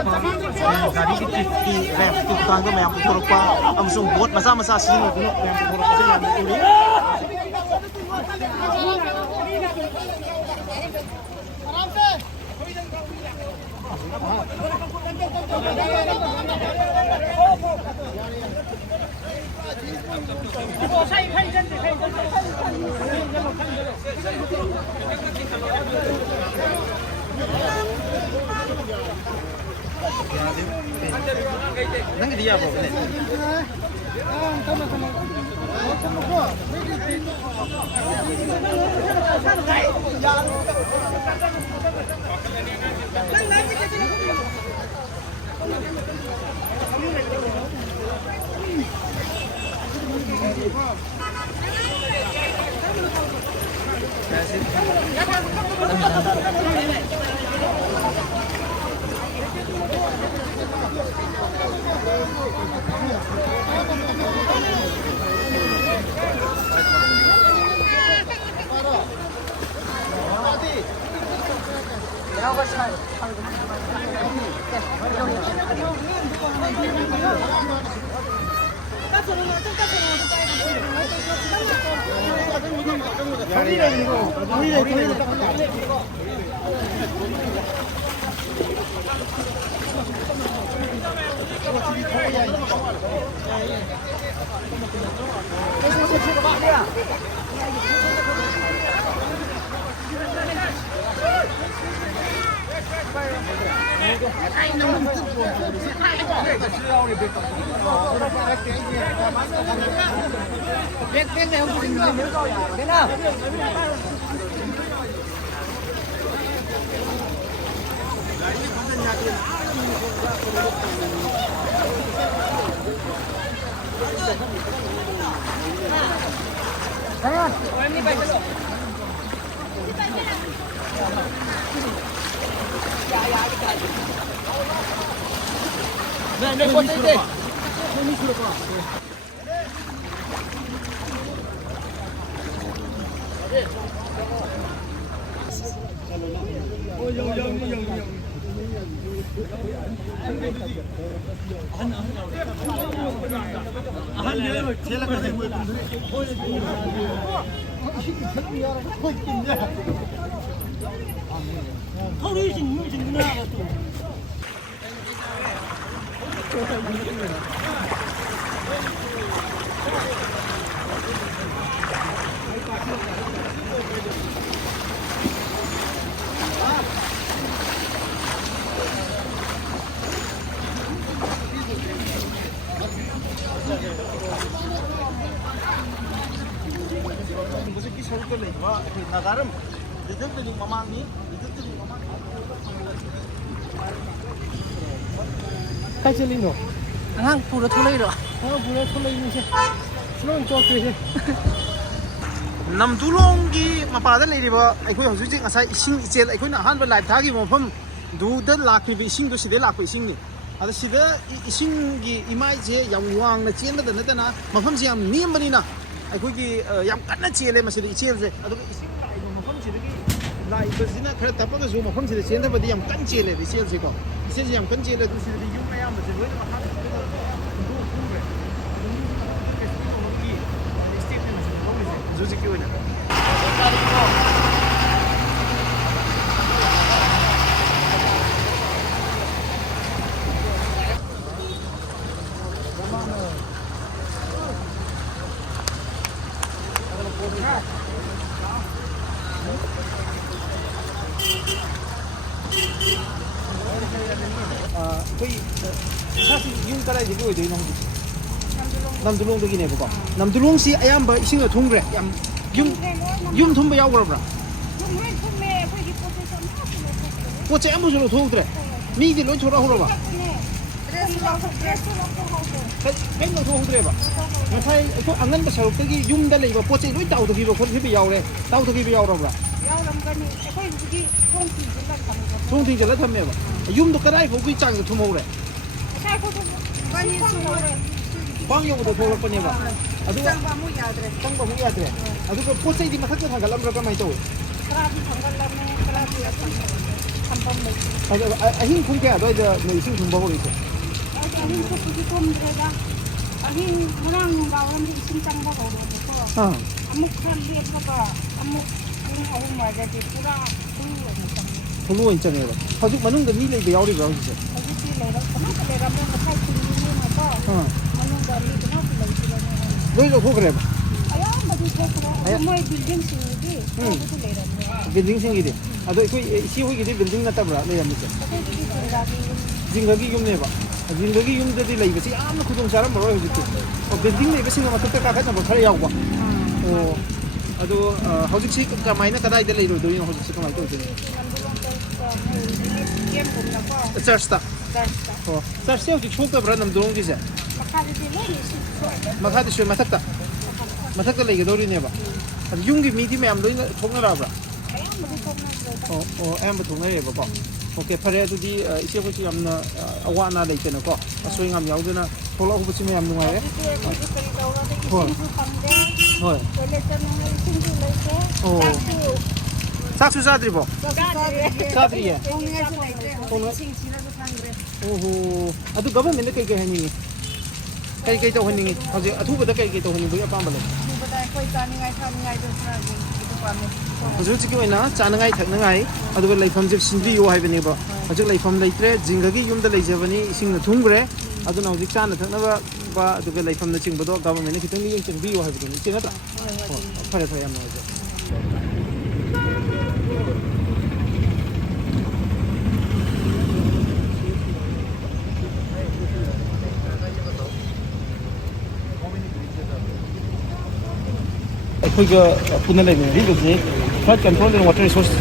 गाड़ी की trippy RAM की दुकान को मैं आपको थोड़ा अमसुंग बोट मसा मसा सीन होती है मैं आपको थोड़ा से मैं पूरी nang dia apa ni? Kai chelin ro. Ngang pura thulai ro. Pura thulai ni se. Slong chok ke. Namdulong gi mapada nei riba aikoi hauji ngasai ising ichel aikoi na han ba live tha gi mofam du da lakhi bi ising du side lakoi ising ni. Ada sida ising gi imai je yang wang na chen da na mofam je yam niam bani na aikoi gi yam kanna chele masida ichel je adu ising ai mofam sida gi lai ba sina khara tapaga zo mofam sida chen da ba yam kan chele di ichel je ko. Ichel je yam kan chele du sida yum na yam ba je loi ma Zuzi kiwina. 사실 윤가라 이제 뭐에 되는 거지? 남들롱도 기네 보고. 남들롱시 아얌바 이싱어 통그래. yum thum ba yaw bra po che am lo thong tre mi di lo chora ho ba kai no thong tre ba ma sai ko angan ba saruk gi yum da le ba po che loi tau to gi ba khon bi yaw le tau to gi bi yaw ra bra yaw lam ga ni ko gi thong ti la tham me ba yum do karai ko gi chang thum ho re sai ko to ba ni su ho re bang yo do thong pa ne ba adu chang ba mu ya tre adu ko po che di ma thak thang ga lam ra ka mai to kra di thang ga lam ne kra di ꯊꯝꯐꯝ ꯂꯩꯇꯦ ꯑꯗꯣ ꯑꯍꯤꯡ ꯄꯨꯡ ꯀꯌꯥ ꯑꯗꯨꯋꯥꯏꯗ ꯅꯣꯏ ꯏꯁꯤꯡ ꯊꯨꯝꯕ ꯍꯧꯔꯤꯁꯦ ꯑꯍꯤꯡ ꯊꯣꯛꯄꯗꯤ ꯊꯣꯝꯗ꯭ꯔꯦꯗ ꯑꯍꯤꯡ ꯉꯔꯥꯡ ꯅꯨꯡꯗꯥꯡꯋꯥꯏꯔꯝꯗꯤ ꯏꯁꯤꯡ ꯆꯪꯕ ꯍꯧꯔꯦꯕꯀꯣ ꯑꯃꯨꯛ ꯈꯔ ꯂꯦꯞꯄꯒ ꯑꯃꯨꯛ ꯄꯨꯡ 3 ꯋꯥꯏꯗꯗꯤ ꯄꯨꯔꯥ ꯐꯨꯜ ꯑꯣꯏꯅ ꯆꯪꯉꯦ ꯐꯨꯜ ꯑꯣꯏꯅ ꯆꯪꯉꯦꯕ ꯍꯧꯖꯤꯛ ꯃꯅꯨꯡꯗ ꯃꯤ ꯂꯩꯕ ꯌꯥꯎꯔꯤꯕ꯭ꯔꯥ ꯍꯧꯖꯤꯛꯁꯦ ꯍꯧꯖꯤꯛꯇꯤ ꯀꯅꯥꯝꯇ ꯂꯩꯔꯝꯃꯦ ꯉꯁꯥꯏ ꯊꯤꯡꯉꯤꯅꯦꯅꯀꯣ ꯃꯅꯨꯡꯗ ꯃꯤ ꯀꯅꯥꯝꯇ ꯂꯩꯇ꯭ꯔꯕꯅꯦ ꯂꯣꯏ ꯂꯧꯊꯣꯛꯈ꯭ꯔꯦꯕ ꯑꯌꯥꯝꯕꯗꯤ ꯊꯣꯛꯈ꯭ꯔꯦ ꯑꯗꯨ ꯃꯣꯏ ꯕꯤꯜꯗꯤꯡꯁꯤꯡꯗꯤ ꯈꯔꯕꯨꯗꯤ ꯂꯩꯔꯝꯃꯦ ꯕꯤꯜꯗꯤꯡꯁꯤꯡꯒꯤꯗꯤ ꯑꯗꯣ ꯑꯩꯈꯣꯏ ꯏꯆꯦ ꯍꯣꯏꯒꯤꯗꯤ ꯕꯤꯜꯗꯤꯡ ꯅꯠꯇꯕ꯭ꯔꯥ ꯂꯩꯔꯝꯃꯤꯁꯦ ꯑꯩꯈꯣꯏꯒꯤꯗꯤ ꯖꯤꯡꯒꯥꯒꯤ ꯌꯨꯝ ꯖꯤꯡꯒꯒꯤ ꯌꯨꯝꯅꯦꯕ ꯖꯤꯡꯒꯒꯤ ꯌꯨꯝꯗꯗꯤ ꯂꯩꯕꯁꯤ ꯌꯥꯝꯅ ꯈꯨꯗꯣꯡ ꯆꯥꯔꯝꯃꯔꯣꯏ ꯍꯧꯖꯤꯛꯇꯤ ꯕꯤꯜꯗꯤꯡ ꯂꯩꯕꯁꯤꯡꯒ ꯃꯊꯛꯇ ꯀꯥꯈꯠꯅꯕ ꯈꯔ ꯌꯥꯎꯕ ꯑꯣ ꯑꯗꯣ ꯍꯧꯖꯤꯛꯁꯤ ꯀꯃꯥꯏꯅ ꯀꯗꯥꯏꯗ ꯂꯩꯔꯣꯏꯗꯣꯏꯅꯣ ꯍꯧꯖꯤꯛꯁꯤ ꯀꯃꯥꯏꯅ ꯇꯧꯗꯣꯏꯅꯣ ꯆꯔꯆꯇ ꯑꯣ ꯆꯔꯆꯁꯦ ꯍꯧꯖꯤꯛ ꯁꯣꯛꯇꯕ꯭ꯔꯥ ꯅꯝꯗꯣꯡꯒꯤꯁꯦ ꯃꯈꯥꯗꯗꯤ ꯂꯣꯏꯅ ꯏꯁꯤꯡ ꯁꯣꯛꯑꯦ ꯃꯈꯥꯗꯤ ꯃꯊꯛꯇ ꯂꯩꯒꯗꯧꯔꯤꯅꯦꯕ ꯑꯗꯨ ꯌꯨꯝꯒꯤ ꯃꯤꯗꯤ ꯃꯌꯥꯝ ꯂꯣꯏꯅ ꯊꯣꯛꯅꯔꯛꯑꯕ꯭ꯔꯥ ꯑꯌꯥꯝꯕꯗꯤ ꯊꯣꯛꯅꯗ꯭ꯔꯦꯗ ꯑꯣ ꯑꯌꯥꯝꯕ ꯊꯣꯛꯅꯔꯦꯕꯀꯣ ꯑꯣꯀꯦ ꯐꯔꯦ ꯑꯗꯨꯗꯤ ꯏꯆꯦꯈꯣꯏꯁꯨ ꯌꯥꯝꯅ ꯑꯋꯥ ꯑꯅꯥ ꯂꯩꯇꯅꯀꯣ ꯑꯁꯣꯏ ꯑꯉꯥꯝ ꯌꯥꯎꯗꯅ ꯊꯣꯛꯂꯛꯍꯧꯕꯁꯤ ꯃꯌꯥꯝ ꯅꯨꯡꯉꯥꯏꯔꯦ ꯍꯧꯖꯤꯛꯇꯤ ꯑꯩꯈꯣꯏꯗꯤ ꯀꯔꯤ ꯇꯧꯔꯗꯤ ꯍꯣꯏ ꯏꯁꯤꯡꯁꯨ ꯐꯪꯗꯦ ꯍꯣꯏ ꯇꯣꯏꯂꯦꯠ ꯆꯠꯅꯤꯡꯉꯥꯏ ꯏꯁꯤꯡꯁꯨ ꯂꯩꯇꯦ ꯑꯣ ꯆꯥꯛꯁꯨ ꯆꯥꯗ꯭ꯔꯤꯕꯣ ꯆꯥꯗ꯭ꯔꯤꯌꯦ ꯆꯥꯗ꯭ꯔꯤꯌꯦ ꯊꯣꯡꯅꯤꯡꯉꯥꯏꯁꯨ ꯂꯩꯇ꯭ꯔꯦ ꯍꯧꯖꯤꯛ ꯏꯁꯤꯡ ꯊꯤꯔꯁꯨ ꯐꯪꯗ꯭ꯔꯦ ꯑꯣꯍꯣ ꯑꯗꯨ ꯒꯚꯔꯟꯃꯦꯟꯠꯅ ꯀꯩ ꯍꯥꯏꯅꯤꯡꯉꯤ ꯀꯩ ꯇꯧꯍꯟꯅꯤꯡꯉꯤ ꯍꯧꯖꯤꯛ ꯑꯊꯨꯕꯗ ꯀꯩ ꯇꯧꯍꯟꯅꯤꯡꯕꯒꯤ ꯑꯄꯥꯝꯕ ꯂꯩ ꯑꯊꯨꯕꯗ ꯑꯩꯈꯣꯏ ꯆꯥꯅꯤꯡꯉꯥꯏ ꯊꯛꯅꯤꯡꯉꯥꯏꯗꯣ ꯈꯔ ꯌꯦꯡꯕꯤꯕ ꯄꯥꯝꯃꯦ ꯍꯧꯖꯤꯛꯀꯤ ꯑꯣꯏꯅ ꯆꯥꯅꯉꯥꯏ ꯊꯛꯅꯉꯥꯏ ꯑꯗꯨꯒ ꯂꯩꯐꯝꯁꯦ ꯁꯤꯟꯕꯤꯌꯨ ꯍꯥꯏꯕꯅꯦꯕ ꯍꯧꯖꯤꯛ ꯂꯩꯐꯝ ꯂꯩꯇ꯭ꯔꯦ ꯖꯤꯡꯒꯒꯤ ꯌꯨꯝꯗ ꯂꯩꯖꯕꯅꯤ ꯏꯁꯤꯡꯅ ꯊꯨꯝꯈ꯭ꯔꯦ ꯑꯗꯨꯅ ꯍꯧꯖꯤꯛ ꯆꯥꯅ ꯊꯛꯅꯕ ꯑꯗꯨꯒ ꯂꯩꯐꯝꯅꯆꯤꯡꯕꯗꯣ ꯒꯚꯔꯟꯃꯦꯟꯠꯅ ꯈꯤꯇꯪ ꯃꯤꯠꯌꯦꯡ ꯆꯪꯕꯤꯌꯨ ꯍꯥꯏꯕꯗꯨꯅꯤ ꯏꯆꯦ ꯅꯠꯇ꯭ꯔꯥ ꯐꯔꯦ ꯌꯥꯝ ꯅꯨꯡꯉꯥꯏꯖꯔꯦ ꯑꯩꯈꯣꯏꯒ ꯄꯨꯟꯅ ꯂꯩꯃꯤꯟꯅꯔꯤꯕꯁꯤ flood control and water resources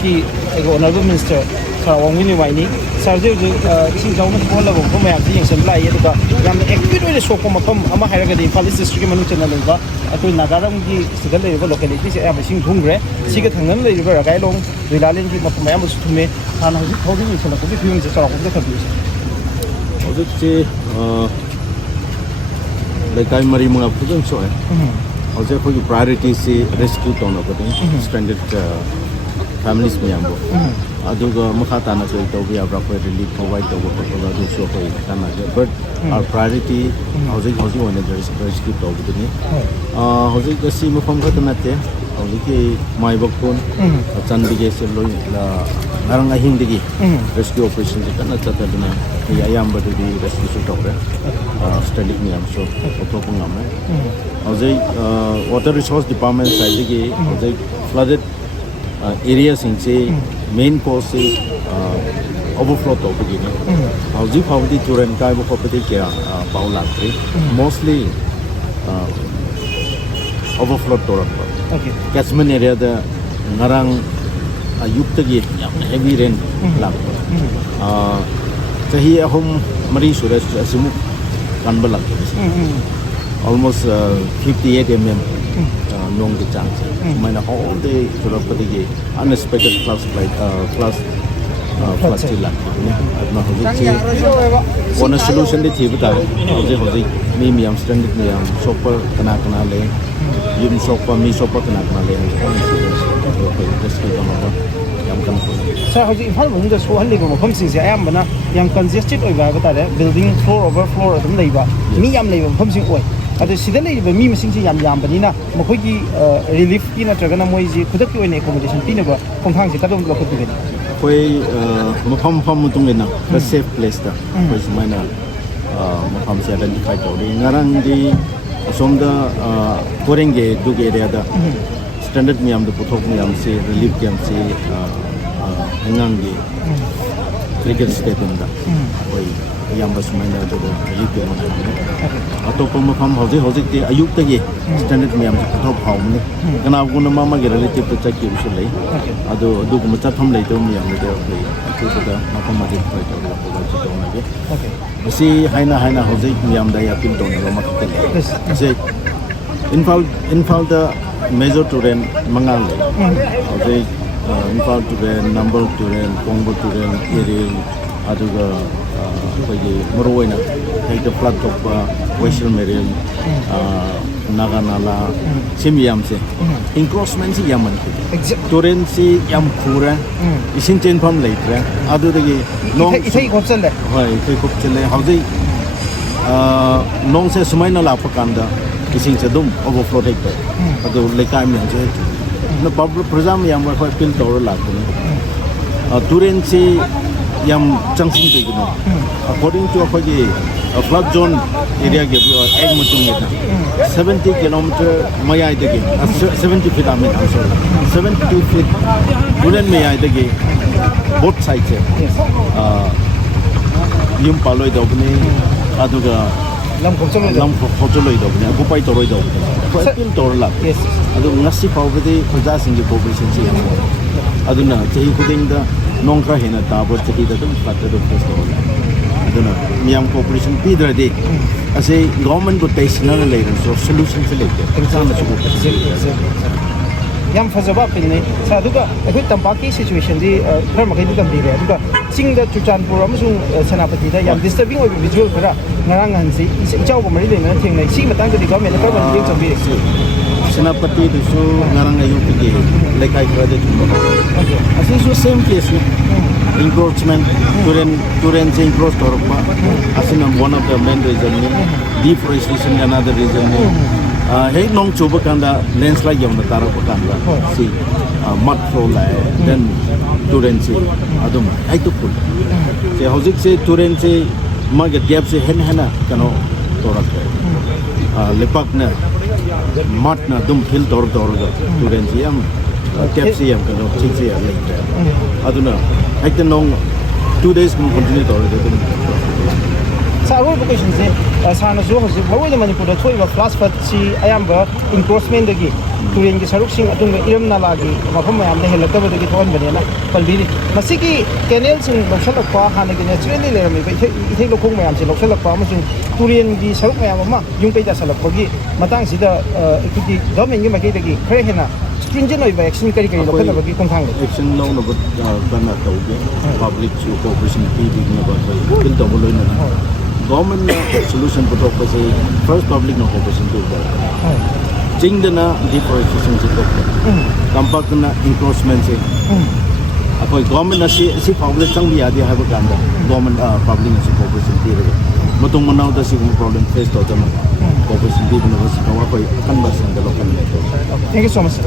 ꯀꯤ ꯑꯣꯅꯔꯦꯕꯜ ꯃꯤꯅꯤꯁꯇꯔ ꯁꯥꯔ ꯋꯥꯡꯃꯤꯟ ꯅꯤꯋꯥꯏꯅꯤ ꯁꯥꯔꯁꯦ ꯍꯧꯖꯤꯛ ꯏꯁꯤꯡ ꯆꯥꯎꯅ ꯊꯣꯛꯍꯜꯂꯕ ꯃꯐꯝ ꯃꯌꯥꯝꯁꯤ ꯌꯦꯡꯁꯤꯟꯕ ꯂꯥꯛꯏ ꯑꯗꯨꯒ ꯌꯥꯝꯅ ꯑꯦꯛꯇꯤꯚ ꯑꯣꯏꯅ ꯁꯣꯛꯄ ꯃꯐꯝ ꯑꯃ ꯍꯥꯏꯔꯒꯗꯤ ꯏꯝꯐꯥꯜ ꯏꯁ ꯗꯤꯁꯇ꯭ꯔꯤꯛꯀꯤ ꯃꯅꯨꯡ ꯆꯟꯅ ꯂꯩꯕ ꯑꯩꯈꯣꯏ ꯅꯥꯒꯥꯔꯝꯒꯤ ꯁꯤꯗ ꯂꯩꯔꯤꯕ ꯂꯣꯀꯦꯂꯤꯇꯤꯁꯦ ꯑꯌꯥꯝꯕ ꯏꯁꯤꯡ ꯊꯨꯝꯈ꯭ꯔꯦ ꯁꯤꯒ ꯊꯪꯅꯅ ꯂꯩꯔꯤꯕ ꯔꯒꯥꯏꯂꯣꯡ ꯂꯨꯏꯂꯥꯂꯦꯟꯒꯤ ꯃꯐꯝ ꯑꯌꯥꯝꯕꯁꯨ ꯊꯨꯝꯃꯦ ꯍꯥꯟꯅ ꯍꯧꯖꯤꯛ ꯐꯥꯎꯒꯤ ꯌꯦꯡꯁꯤꯜꯂꯛꯄꯒꯤ ꯐꯤꯕꯝꯁꯦ ꯆꯥꯎꯔꯥꯛꯄꯗ ꯊꯝꯕꯤꯌꯨ ꯍꯧꯖꯤꯛꯁꯤ ꯂꯩꯀꯥꯏ 4-5 ꯐꯖꯅ ꯁꯣꯛꯑꯦ ꯍꯧꯖꯤꯛ ꯑꯩꯈꯣꯏꯒꯤ ꯄ꯭ꯔꯥꯏꯌꯣꯔꯤꯇꯤꯁꯤ ꯔꯦꯁꯀ꯭ꯌꯨ ꯇꯧꯅꯕꯅꯤ ꯁ꯭ꯇ꯭ꯔꯦꯟꯗꯦꯗ ꯐꯦꯃꯤꯂꯤꯁ ꯃꯌꯥꯝꯕꯨ ꯑꯗꯨꯒ ꯃꯈꯥ ꯇꯥꯅ ꯀꯔꯤ ꯇꯧꯕ ꯌꯥꯕ꯭ꯔꯥ ꯑꯩꯈꯣꯏ ꯔꯤꯂꯤꯐ ꯄ꯭ꯔꯣꯚꯥꯏꯗ ꯇꯧꯕ ꯈꯣꯠꯄ ꯑꯗꯨꯁꯨ ꯑꯩꯈꯣꯏ ꯇꯥꯟꯅꯒꯦ ꯕꯠ our priority ꯍꯧꯖꯤꯛ ꯑꯣꯏꯅ ꯔꯦꯁꯀ꯭ꯌꯨ ꯇꯧꯕꯗꯨꯅꯤ ꯍꯧꯖꯤꯛ ꯑꯁꯤ ꯃꯐꯝ ꯈꯛꯇ ꯅꯠꯇꯦ ꯍꯧꯖꯤꯛꯀꯤ ꯃꯥꯏꯕꯈꯣꯟ ꯆꯥꯟꯕꯤꯒꯦꯁꯦ ꯂꯣꯏ ꯉꯔꯥꯡ ꯑꯍꯤꯡꯗꯒꯤ ꯔꯦꯁꯀ꯭ꯌꯨ ꯑꯣꯄꯔꯦꯁꯟꯁꯤ ꯀꯟꯅ ꯆꯠꯊꯗꯨꯅ ꯑꯩꯈꯣꯏ ꯑꯌꯥꯝꯕꯗꯨꯗꯤ ꯔꯦꯁꯀ꯭ꯌꯨꯁꯨ ꯇꯧꯔꯦ ꯁ꯭ꯇ꯭ꯔꯦꯟꯗꯤꯛ ꯃꯌꯥꯝꯁꯨ ꯂꯧꯊꯣꯛꯄ ꯉꯝꯃꯦ ꯍꯧꯖꯤꯛ ꯋꯥꯇꯔ ꯔꯤꯁꯣꯔꯁ ꯗꯤꯄꯥꯔꯠꯃꯦꯟ ꯁꯥꯏꯗꯒꯤ ꯍꯧꯖꯤꯛ ꯐ꯭ꯂꯗꯦꯠ ꯑꯦꯔꯤꯌꯥꯁꯤꯡꯁꯤ ꯃꯦꯟ ꯀꯣꯁꯁꯤ overflow ꯇꯧꯕꯒꯤꯅꯤ ꯍꯧꯖꯤꯛ ꯐꯥꯎꯕꯗꯤ ꯇꯨꯔꯦꯟ ꯀꯥꯏꯕ ꯈꯣꯠꯄꯗꯤ ꯀꯌꯥ ꯄꯥꯎ ꯂꯥꯛꯇ꯭ꯔꯤ ꯃꯣꯁꯂꯤ overflow ꯇꯧꯔꯛꯄ ꯀꯦꯆꯃꯦꯟ ꯑꯦꯔꯤꯌꯥꯗ ꯉꯔꯥꯡ ꯑꯌꯨꯛꯇꯒꯤ ꯌꯥꯝꯅ ꯍꯦꯚꯤ ꯔꯦꯟ ꯂꯥꯛꯄ ꯆꯍꯤ 3-4 ꯁꯨꯔꯦ ꯑꯁꯤꯃꯨꯛ ꯀꯟꯕ ꯂꯥꯛꯇꯕꯁꯦ almost 58 mm ꯅꯣꯡꯒꯤ ꯆꯥꯡꯁꯦ ꯁꯨꯃꯥꯏꯅ ꯍꯣꯜ ꯗꯦ ꯆꯨꯔꯛꯄꯗꯒꯤ unexpected ꯐ꯭ꯂꯠꯁꯤ ꯂꯥꯛꯈꯤꯕꯅꯤ ꯑꯗꯨꯅ ꯍꯧꯖꯤꯛꯁꯤ ꯀꯣꯟꯅ ꯁꯣꯂꯨꯁꯟꯗꯤ ꯊꯤꯕ ꯇꯥꯔꯦ ꯍꯧꯖꯤꯛ ꯃꯤ ꯃꯌꯥꯝ ꯁ꯭ꯇ꯭ꯔꯦꯟꯗꯦꯗ ꯃꯌꯥꯝ ꯁꯣꯛꯄ ꯀꯅꯥ ꯂꯩ ꯌꯨꯝ ꯁꯣꯛꯄ ꯃꯤ ꯁꯣꯛꯄ ꯀꯅꯥ ꯂꯩ ꯍꯥꯏꯕꯁꯤ ꯑꯩꯈꯣꯏ ꯔꯦꯁꯀ꯭ꯌꯨ ꯇꯧꯅꯕ ꯌꯥꯝ ꯀꯟꯅ ꯍꯣꯠꯅꯔꯤ ꯁꯥꯔ ꯍꯧꯖꯤꯛ ꯏꯝꯐꯥꯜ ꯃꯅꯨꯡꯗ ꯁꯣꯛꯍꯜꯂꯤꯕ ꯃꯐꯝꯁꯤꯡꯁꯦ ꯑꯌꯥꯝꯕꯅ ꯌꯥꯝ ꯀꯟꯖꯦꯁꯇꯦꯠ ꯑꯣꯏꯕ ꯍꯥꯏꯕ ꯇꯥꯔꯦ ꯕꯤꯜꯗꯤꯡ ꯐ꯭ꯂꯣꯔ ꯑꯣꯚꯔ ꯐ꯭ꯂꯣꯔ ꯑꯗꯨꯝ ꯂꯩꯕ ꯃꯤ ꯌꯥꯝ ꯂꯩꯕ ꯃꯐꯝꯁꯤꯡ ꯑꯣꯏ ꯑꯗꯣ ꯁꯤꯗ ꯂꯩꯔꯤꯕ ꯃꯤ ꯃꯁꯤꯡꯁꯤ ꯌꯥꯝꯕꯅꯤꯅ ꯃꯈꯣꯏꯒꯤ ꯔꯤꯂꯤꯐꯀꯤ ꯅꯠꯇ꯭ꯔꯒꯅ ꯃꯣꯏꯁꯤ ꯈꯨꯗꯛꯀꯤ ꯑꯣꯏꯅ ꯑꯦꯀꯣꯃꯣꯗꯦꯁꯟ ꯄꯤꯅꯕ ꯈꯣꯡꯊꯥꯡꯁꯤ ꯀꯗꯣꯝꯗ ꯂꯧꯈꯠꯄꯤꯒꯅꯤ ꯑꯩꯈꯣꯏ ꯃꯐꯝ ꯃꯇꯨꯡ ꯏꯟꯅ ꯈꯔ ꯁꯦꯐ ꯄ꯭ꯂꯦꯁꯇ ꯑꯩꯈꯣꯏ ꯁꯨꯃꯥꯏꯅ ꯃꯐꯝꯁꯦ ꯑꯥꯏꯗꯦꯟꯇꯤꯐꯥꯏ ꯇꯧꯔꯤ ꯉꯔꯥꯡꯗꯤ ꯑꯁꯣꯝꯗ ꯀꯣꯔꯦꯡꯒꯤ ꯑꯗꯨꯒꯤ ꯑꯦꯔꯤꯌꯥꯗ ꯁ꯭ꯇꯦꯟꯗꯔꯗ ꯃꯌꯥꯝꯗ ꯄꯨꯊꯣꯛ ꯃꯌꯥꯝꯁꯤ ꯔꯤꯂꯤꯐ ꯀꯦꯝꯞꯁꯤ ꯍꯩꯉꯥꯡꯒꯤ ꯀ꯭ꯔꯤꯀꯦꯠ ꯁ꯭ꯇꯦꯗꯤꯌꯝꯗ ꯑꯩꯈꯣꯏ ꯑꯌꯥꯝꯕ ꯁꯨꯃꯥꯏꯅ ꯑꯗꯨꯗ ꯔꯤꯂꯤꯐ ꯀꯦꯝꯞ ꯊꯝꯃꯤ ꯑꯇꯣꯞꯄ ꯃꯐꯝ ꯍꯧꯖꯤꯛꯇꯤ ꯑꯌꯨꯛꯇꯒꯤ ꯁ꯭ꯇꯦꯟꯗꯔꯗ ꯃꯌꯥꯝꯁꯤ ꯄꯨꯊꯣꯛ ꯍꯧꯕꯅꯤ ꯀꯅꯥꯒꯨꯝꯕ ꯃꯥꯒꯤ ꯔꯤꯂꯦꯇꯤꯚꯇ ꯆꯠꯈꯤꯕꯁꯨ ꯂꯩ ꯑꯗꯣ ꯑꯗꯨꯒꯨꯝꯕ ꯆꯠꯐꯝ ꯂꯩꯇꯕ ꯃꯌꯥꯝꯗꯨꯗ ꯑꯩꯈꯣꯏ ꯑꯊꯨꯕꯗ ꯃꯐꯝ ꯑꯥꯏꯗꯦꯟꯇꯤꯐꯥꯏ ꯇꯧꯔꯒ ꯄ꯭ꯔꯣꯚꯥꯏꯗ ꯇꯧꯅꯒꯦ ꯃꯁꯤ ꯍꯥꯏꯅ ꯍꯧꯖꯤꯛ ꯃꯤꯌꯥꯝꯗ ꯑꯄꯤꯜ ꯇꯧꯅꯕ ꯑꯃꯈꯛꯇ ꯂꯩ ꯍꯧꯖꯤꯛ ꯏꯝꯐꯥꯜꯗ ꯃꯦꯖꯔ ꯇꯨꯔꯦꯟ 5 ꯂꯩ ꯍꯧꯖꯤꯛ ꯏꯝꯐꯥꯜ ꯇꯨꯔꯦꯟ ꯅꯝꯕꯜ ꯇꯨꯔꯦꯟ ꯄꯣꯡꯕ ꯇꯨꯔꯦꯟ ꯏꯔꯤꯜ ꯑꯗꯨꯒ ꯑꯩꯈꯣꯏꯒꯤ ꯃꯔꯨꯑꯣꯏꯅ ꯍꯦꯛꯇ ꯐ꯭ꯂꯠ ꯊꯣꯛꯄ ꯋꯦꯁꯔꯟ marine Naganala Simiam se encroachment si yaman exact Turin si yam khura isin chen pham leitre adu dagi nong ithai option le hoi kai kop chele hauji nong se sumai na la pakanda isin se dum overflow thai ko adu lekai men je no public program yam wa pil tor la ko Turin si yam changsin de no according to flood zone area ge egg mutung ye 70 kilometer mayai de ge 70 feet I'm sorry 70 feet Turin mayai de ge both sides yum paloi do bne aduga lam khocholoi do bne agu pai toroi do bne pil tor la yes adu ngasi pawbedi praja singi cooperation si yam aduna chehi khuding da nongkra hena tabo chehi da dum patta do test do aduna miyam cooperation pidradi ase government ko taisna leiran so solution se leite exam su ko yam fazaba pinne sa duga ekoi tampaki situation di khar makai di tambi re duga singda chuchanpur amasung senapati da yam disturbing oi visual kara ngarang han si ichau ko mari leina thengnai si matang di government ka ban di chambi senapati du su ngarang ayu ki lekai project ko ase su same case encroachment Turin se encroach torpa asina one of the main reason deforestation another reason hey nong chuba kanda landslide yom na tara ko kanda si mud flow la then Turin se adum ai to pul se hozik se Turin se market gap se hen hena kano torak lepak na mud na dum fil tor Turin se am gap se yam kano ching se aduna ai to nong 2 days mun continue tor sa ro vocation se sa na zo hosi bawai manipur da thoi ba flash fat si ayamba encroachment dagi Turin gi saruk sing atung iram na lagi mafam mayam da helaka ba dagi thon bane na palbiri masiki canal sing loksal kwa hana gi naturally le rami ba ithei lokong mayam se loksal kwa amasung Turin gi saruk mayam ma yung kai da salak gi matang sida ikiti government gi makai dagi khre hena stringent oi ba action kari lokal ba gi kongthang action law no but kana tawge public to cooperation TV na ba bil to boloi na government na solution but of say first public no cooperation to ba jing na deforestation se to tampak na encroachment se apoi government na si public sang bi adi ha ba kanda government public na cooperation ti re matung manaw da si problem face to them cooperation ti na ba si ko apoi kan ba sang da local thank you so much sir.